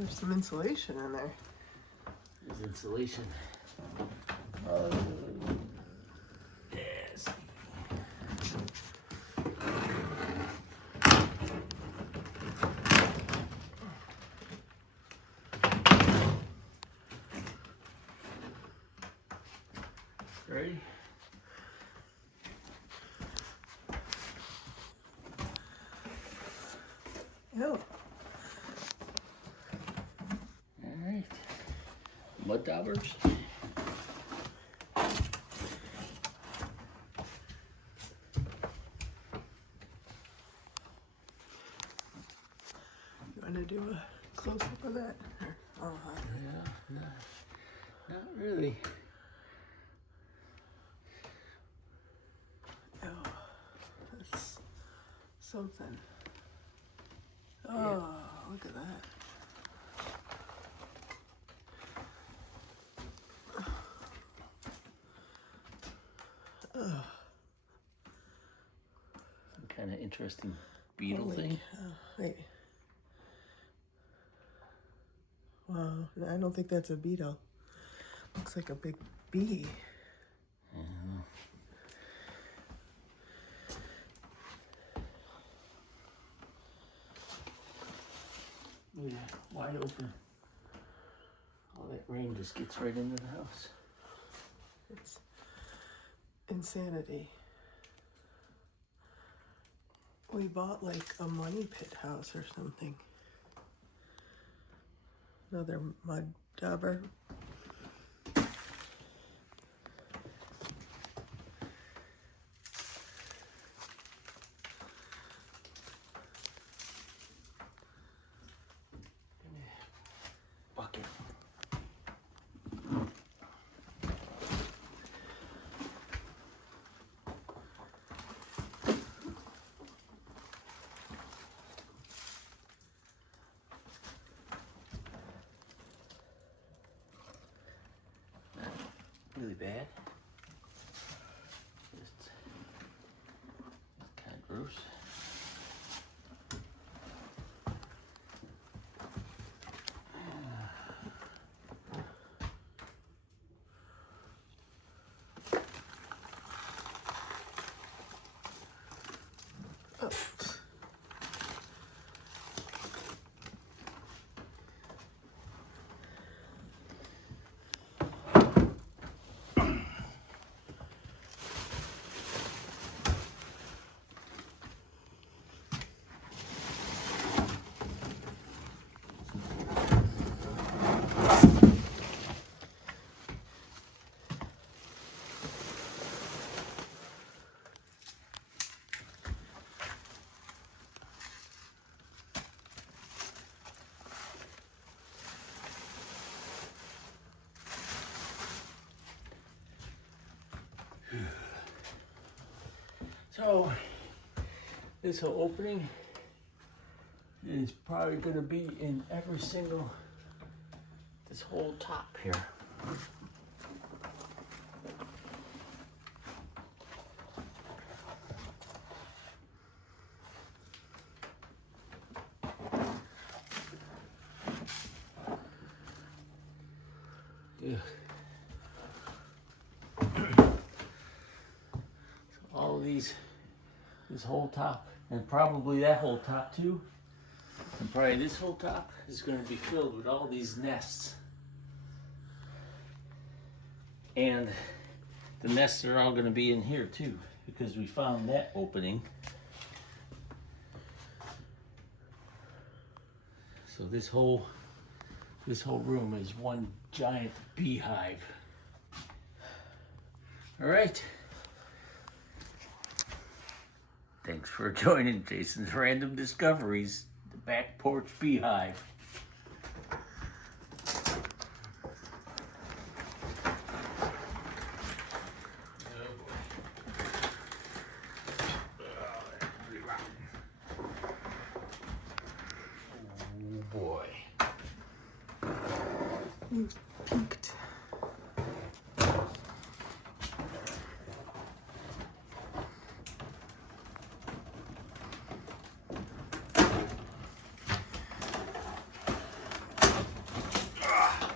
There's some insulation in there. There's insulation. Yes. Ready? Oh. All right. Mud daubers. You want to do a close up of that? Oh, Yeah, not really. oh, that's something. Oh, Yeah. look at that. Some kind of interesting beetle thing. Wait. Wow, I don't think that's a beetle. Looks like a big bee. Yeah, wide open. All that rain just gets right into the house. It's insanity. We bought like a money pit house or something. Another mud dauber. Bucket. Really bad. Just kind of gross. Oh. So, this whole opening is probably going to be in every single, this whole top here. Yeah. All of these, this whole top, and probably that whole top too, and probably this whole top is going to be filled with all these nests. And the nests are all going to be in here too, because we found that opening. So this whole room is one giant beehive. All right. Thanks for joining Jason's Random Discoveries, the back porch beehive. Oh boy. You peeked.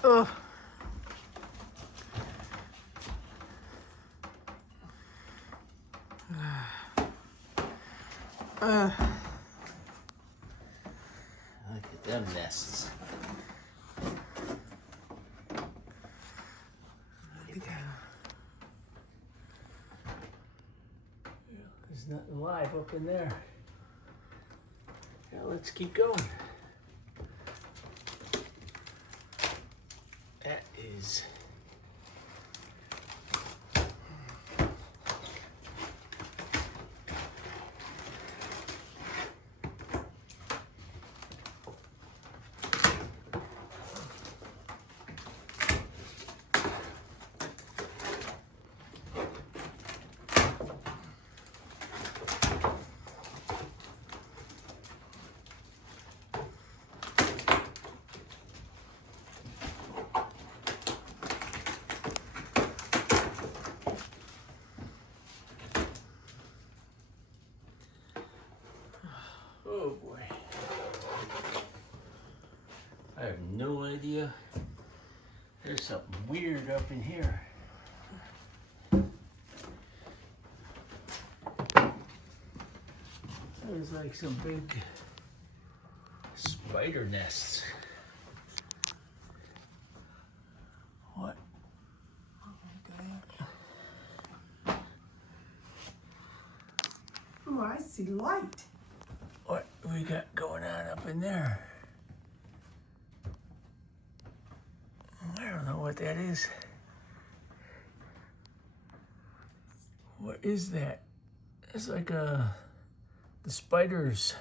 Ugh. Look at them nests. There's nothing live up in there. Yeah, let's keep going. That is oh boy. I have no idea. There's something weird up in here. There's like some big spider nests. What? Oh my gosh. Oh, I see light. What we got going on up in there? I don't know what that is. What is that? It's like the spiders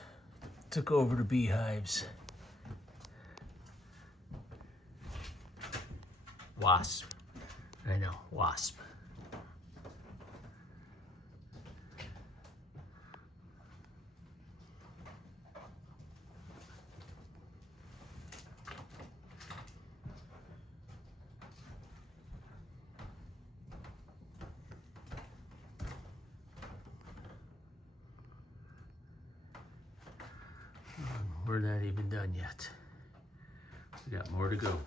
took over the beehives. Wasp. I know, wasp. We're not even done yet. We got more to go.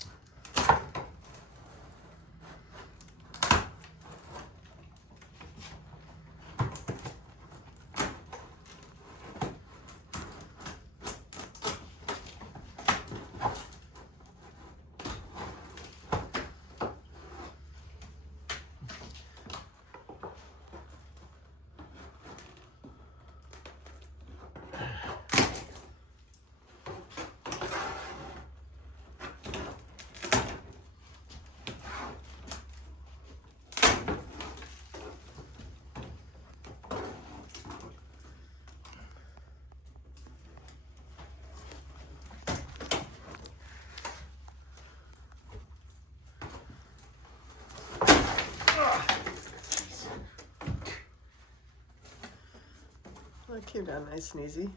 That came down nice and easy.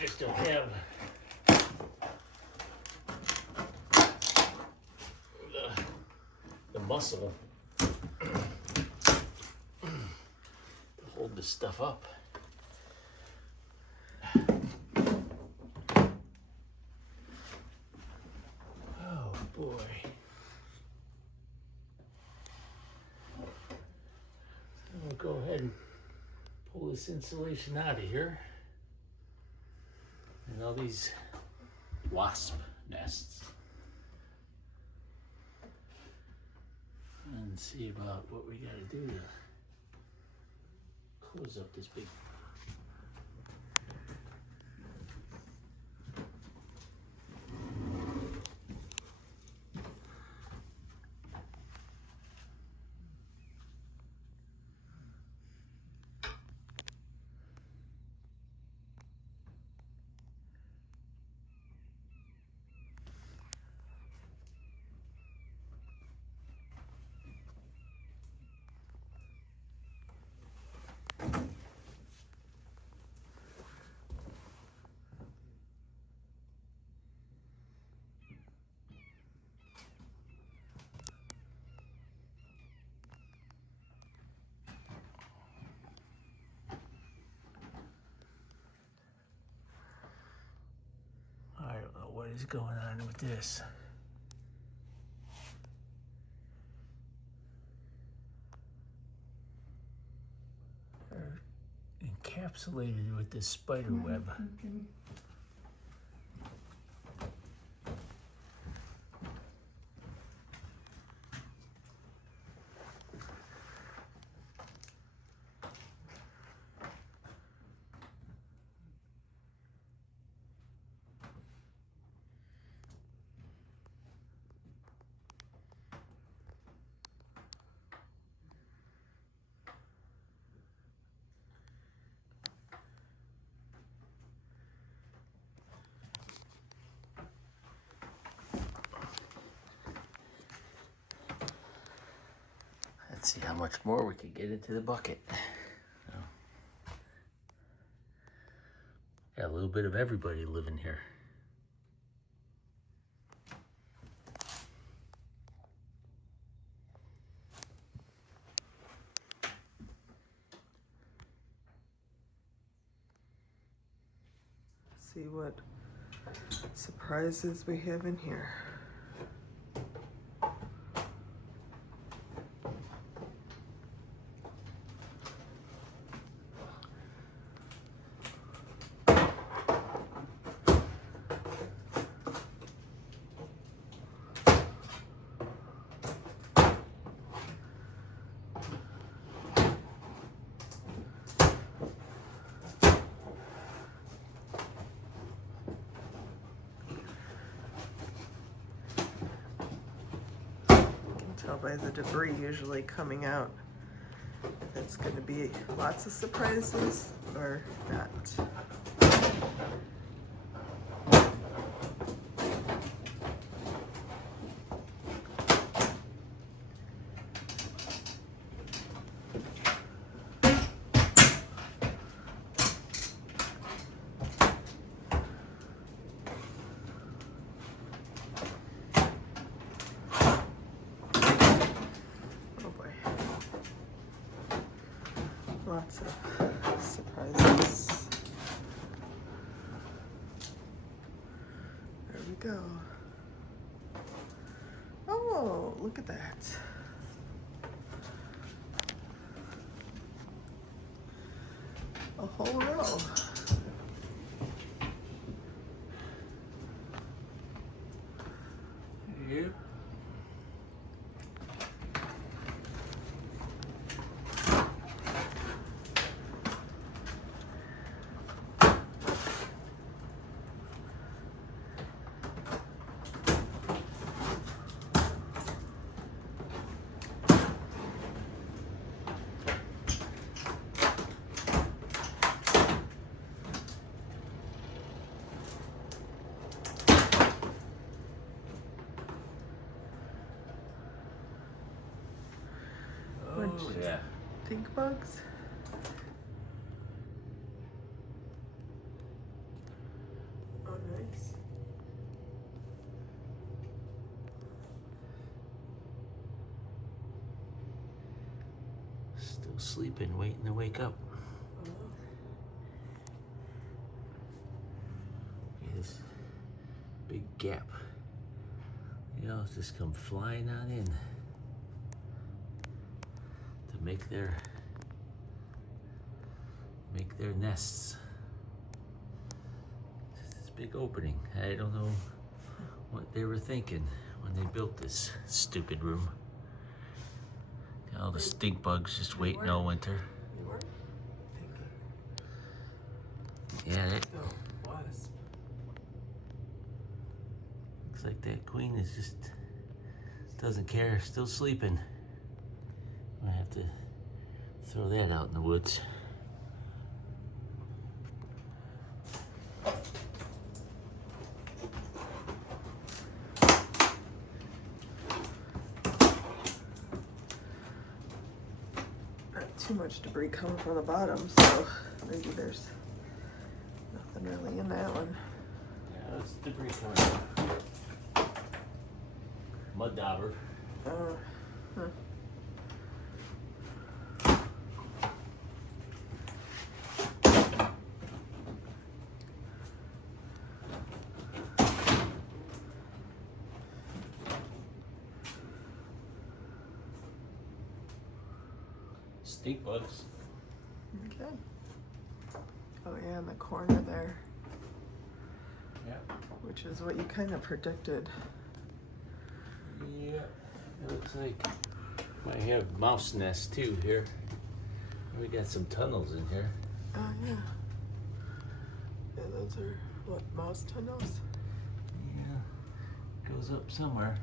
Just don't have the muscle to hold this stuff up. Oh boy. I'm gonna go ahead and pull this insulation out of here. And all these wasp nests. And see about what we gotta do to close up this big. is going on with this? They're encapsulated with this spider web. Let's see how much more we can get into the bucket. Got a little bit of everybody living here. See what surprises we have in here. Tell by the debris usually coming out if it's going to be lots of surprises or not. Lots of surprises. There we go. Oh, look at that. A whole row. Yep. Oh, yeah. Stink bugs. Oh, nice. Still sleeping, waiting to wake up. Oh. This big gap. You know, just come flying on in to make their nests. Just this big opening. I don't know what they were thinking when they built this stupid room. All the stink bugs just waiting all winter. You were thinking. Yeah, it Oh, wasp. looks like that queen is just doesn't care, still sleeping. I have to throw that out in the woods. Not too much debris coming from the bottom, so maybe there's nothing really in that one. Yeah, that's debris coming. Mud dauber. Huh. stink bugs. Okay. Oh yeah, in the corner there, Yeah. which is what you kind of predicted. Yeah. It looks like might have mouse nests too here. We got some tunnels in here. Oh yeah. Yeah, those are what, mouse tunnels? Yeah. Goes up somewhere.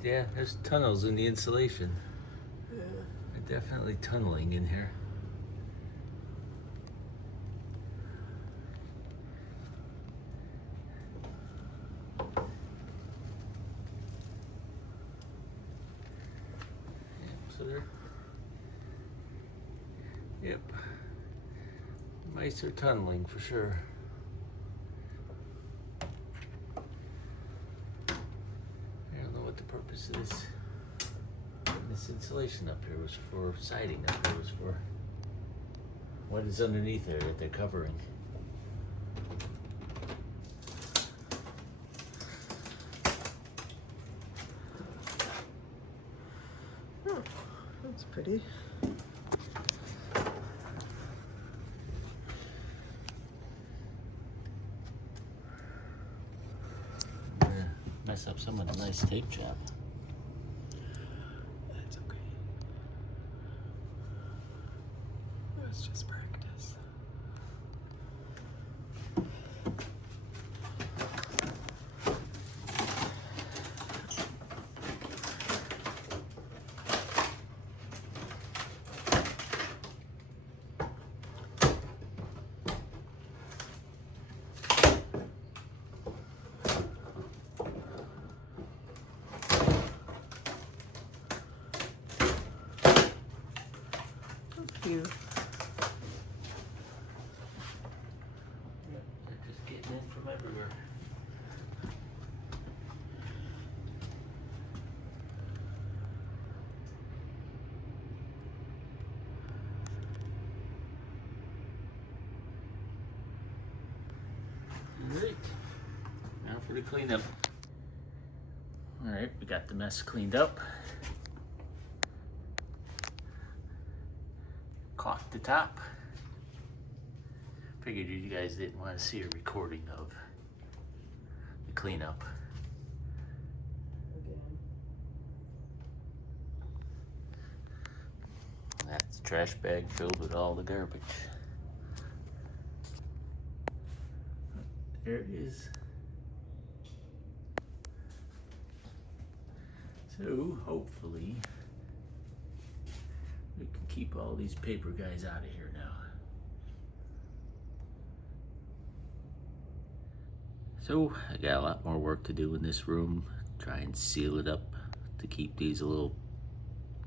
There's tunnels in the insulation. Yeah. They're definitely tunneling in here. So they're, yep, mice are tunneling for sure. I don't know what the purpose of this insulation up here was for, siding up here was for. What is underneath there that they're covering? Oh, that's pretty. Mess up some of the nice tape job. That's okay. It's just practice. Thank you. Yep, they're just getting in from everywhere. Alright, now for the cleanup. Alright, we got the mess cleaned up. Caulked the top. Figured you guys didn't want to see a recording of the cleanup. That's the trash bag filled with all the garbage. There it is. So hopefully we can keep all these paper guys out of here now. So I got a lot more work to do in this room. Try and seal it up to keep these little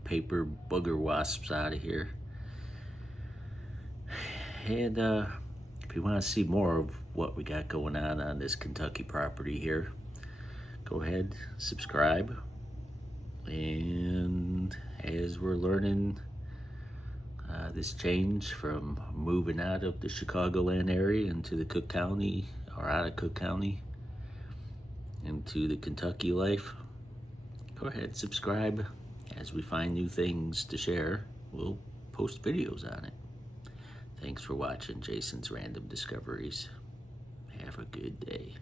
paper booger wasps out of here. And if you want to see more of what we got going on this Kentucky property here, go ahead, subscribe. And as we're learning this change from moving out of the Chicagoland area into the Cook County, or out of Cook County into the Kentucky life, go ahead, subscribe. As we find new things to share, we'll post videos on it. Thanks for watching Jason's Random Discoveries. Have a good day.